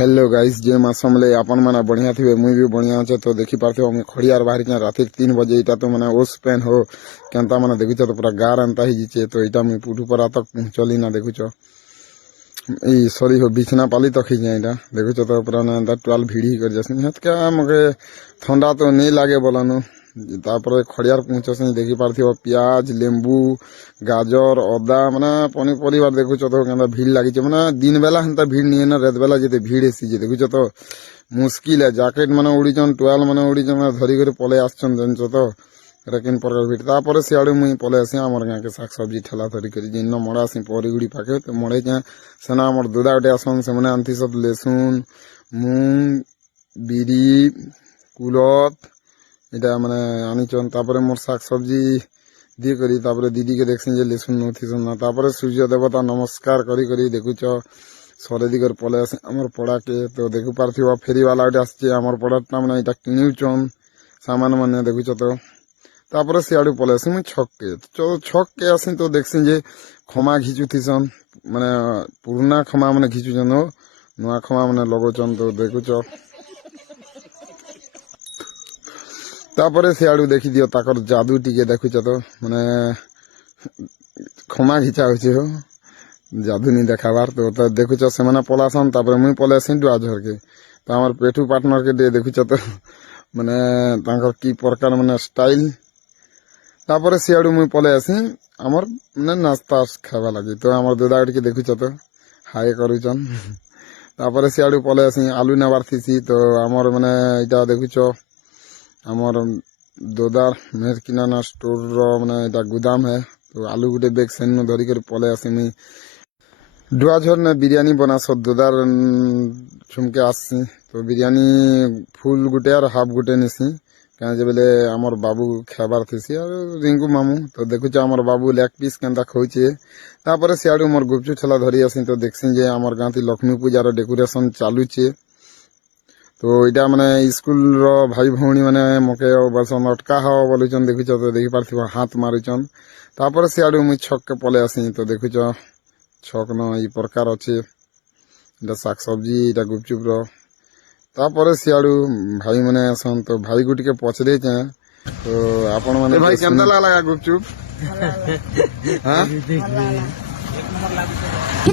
hello guys जे मासमले आपन माना बढ़िया थी मुई भी बढ़िया अच्छे तो देखी पार्थे हमें खड़ियार बाहर के रात 3 बजे इटा तो मैंने ओस पेन हो केनता मैंने देखी तो पूरा गार अंता ही जीचे तो इटा मुई पुटू पर तक पहुंचली ना देखुच सॉरी हो बिछना पाली तक ही जाए देखुच तो पूरा ना टुआल भिड़ी कर जसनी हत क्या मगे ठंडा तो नहीं लागे बोलानु तापर खड़ियार पहुंचसनी देखी पार्थिव प्याज लेंबू गाजर अदा माने पनीपरिया देखुच तो केनता भीड़ लगी माने दिन बेला हेन्ता भीड़ नहीं है ना रात बेला जेते भीड़ एसी जे देखुच तो मुश्किल है जैकेट माने उड़ीचन टुआल माने उड़ीचन धरी कर पले आछन जानछ तो किन प्रकार भीड़ तापर सियाड़ू मुई पले आसी आमर गाँ के शाक सब्जी ठेला धरी कर जिन मड़ा आसी परिगुड़ी पाखे तो मड़े क्या सेना आमर दुदा गोटे आसन से आंती सब लेसुन मूंग बिरी कुलत इटा माने आनीचन तापर मोर शाक सब्जी दी करी तापर दीदी के देखसी जे लेसुन नथिसन ना तापर सूर्य देवता नमस्कार करी करी देखुच सरे दिगर पले आसे आमर पड़ा के तो देखु पार्थिव फेरी वाला गोटे आसचे आमर पड़ाटा माने इटा किणुचन सामान माने देखुच तो तापर सियाड़ू पले आसी मुई छक के आसी तो देखसी जे खमा घिचुथिसन माने पुराना खमा माने घिचुचन हो नुआ खमा माने लगोचन तो देखुच तापर सियाड़ू देखी दियो ताकर जादू टिके देखुच तो माने खमा घिचा होचे हो जादू नहीं देखाबार तो देखुच से माने पलासन तापर मुई पले आसी डुआ झर के तो आमर पेठू पार्टनर के दे देखुच तो माने तांकर की प्रकार माने स्टाइल तापर सियाड़ू मुई पले आसी आमर माने नाश्ता खावा लगी तो आमर दुदा के देखुच तो हाय करूचन तापर सियाड़ू पले आसी आलू नेबार थीसी तो आमर माने इटा देखुच आमर दोदार मेहर किनाना स्टोर रो माने इटा गुदाम है तो आलू गुटे बेग सेन धरी कर पले आसी मुई डुआझर ने बिरयानी बना सब दोदार छुमके आसी तो बिरयानी फुल गुटे और हाफ गुटे निसी क्या बेले आमर बाबू खाबार थी और रिंकू मामू तो देखुच आमर बाबू लेग पीस केनता खोचे तापर सियाड़ू मोर गुपचुप ठेला धरी आसी तो देखसी जे आमर गाँव लक्ष्मी पूजार डेकोरेशन चालुचे तो इटा माने स्कूल रो भाई भौणी माने मके बसन अटका हो बोलुचन देखुच तो देखि पार्थिव हाथ मारुचन तापर सियाड़ू मुई छक के पले आसी तो देखुच छक न ई प्रकार अच्छे इटा शाक सब्जी इटा गुपचुप रो तापर सियाड़ू भाई माने आसन तो भाई गुटी के पचरे चाहे तो आपण माने भाई केनता लागला गुपचुप हां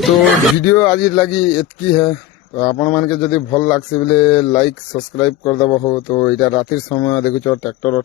तो वीडियो आज लगी एतकी है तो आपण मान के जदि भल लागसे बोले लाइक सब्सक्राइब कर दबो हो तो इटा रातिर समय देखुच ट्रैक्टर